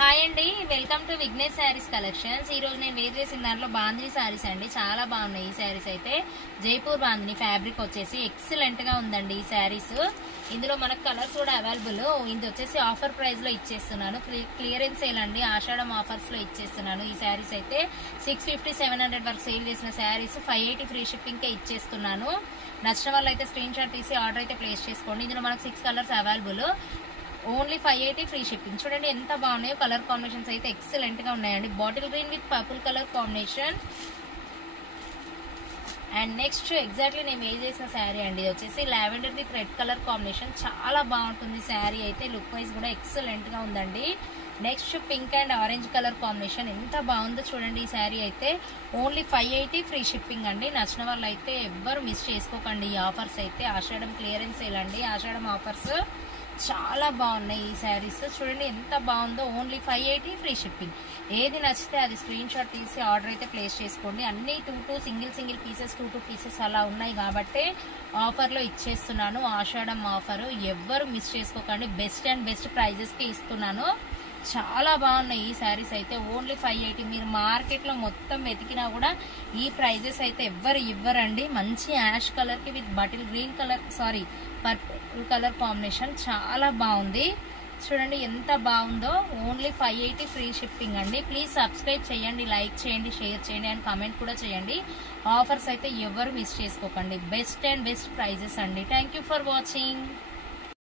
Hi అండి, welcome to Vignesh saris collections. ఈ రోజు నేను వేర్ చేసిన దాంట్లో బాందిని శారీస్ అండి. చాలా బాగున్నాయి ఈ శారీస్ అయితే. జైపూర్ బాందిని ఫ్యాబ్రిక్ వచ్చేసి ఎక్సలెంట్ గా ఉందండి ఈ శారీస్. ఇందులో మనకు కలర్స్ కూడా అవైలబుల్. ఇది వచ్చేసి ఆఫర్ ప్రైస్ లో ఇచ్చేస్తున్నాను. క్లియరెన్స్ సేల్ అండి, ఆషాఢం ఆఫర్స్ లో ఇచ్చేస్తున్నాను. ఈ శారీస్ అయితే 650-700 వరకు సేల్ చేసిన శారీస్ 580 ఫ్రీ షిప్పింగ్ కే ఇచ్చేస్తున్నాను. నచ్చిన వాళ్ళు అయితే స్క్రీన్ షాట్ తీసి ఆర్డర్ అయితే ప్లేస్ చేసుకోండి. ఇందులో మనకు 6 colours available. Only 580 free shipping. చూడండి ఎంత బాగున్నాయో. కలర్ కాంబినేషన్స్ అయితే ఎక్సలెంట్ గా ఉన్నాయండి. Bottle green with purple colour combination. And next exactly నేను వేర్ చేసిన శారీ అండి. ఇది వచ్చేసి lavender with red colour combination. చాలా బాగుంటుంది శారీ అయితే. లుక్ వైజ్ కూడా ఎక్సలెంట్ గా ఉందండి. Next pink and orange colour combination. ఎంత బాగుందో చూడండి ఈ శారీ అయితే. ఓన్లీ 580 ఫ్రీ షిప్పింగ్ అండి. నచ్చిన వాళ్ళు అయితే ఎవ్వరు మిస్ చేసుకోకండి. ఈ ఆఫర్స్ అయితే ఆషాఢం క్లియరెన్స్ సేల్ అండి, ఆషాఢం ఆఫర్స్. చాలా బాగున్నాయి ఈ శారీస్. చూడండి ఎంత బాగుందో. Only 580 free shipping. ఏది నచ్చితే అది స్క్రీన్ షాట్ తీసి ఆర్డర్ అయితే ప్లేస్ చేసుకోండి. అన్ని 2 సింగిల్ పీసెస్ 2 పీసెస్ అలా ఉన్నాయి కాబట్టి ఆఫర్లో ఇచ్చేస్తున్నాను. ఆషాఢం ఆఫర్ ఎవ్వరు మిస్ చేసుకోకండి. బెస్ట్ అండ్ బెస్ట్ ప్రైజెస్ కి ఇస్తున్నాను. చాలా బాగున్నాయి ఈ శారీస్ అయితే. ఓన్లీ 580. మీరు మార్కెట్ లో మొత్తం వెతికినా కూడా ఈ ప్రైజెస్ అయితే ఎవ్వరు ఇవ్వరండి. మంచి యాష్ కలర్ కి with bottle green colour purple colour combination. చాలా బాగుంది. చూడండి ఎంత బాగుందో. ఓన్లీ 580 ఫ్రీ షిప్పింగ్ అండి. ప్లీజ్ సబ్స్క్రైబ్ చేయండి, లైక్ చేయండి, షేర్ చేయండి అండ్ కామెంట్ కూడా చేయండి. ఆఫర్స్ అయితే ఎవరు మిస్ చేసుకోకండి. బెస్ట్ అండ్ బెస్ట్ ప్రైజెస్ అండి. Thank for watching.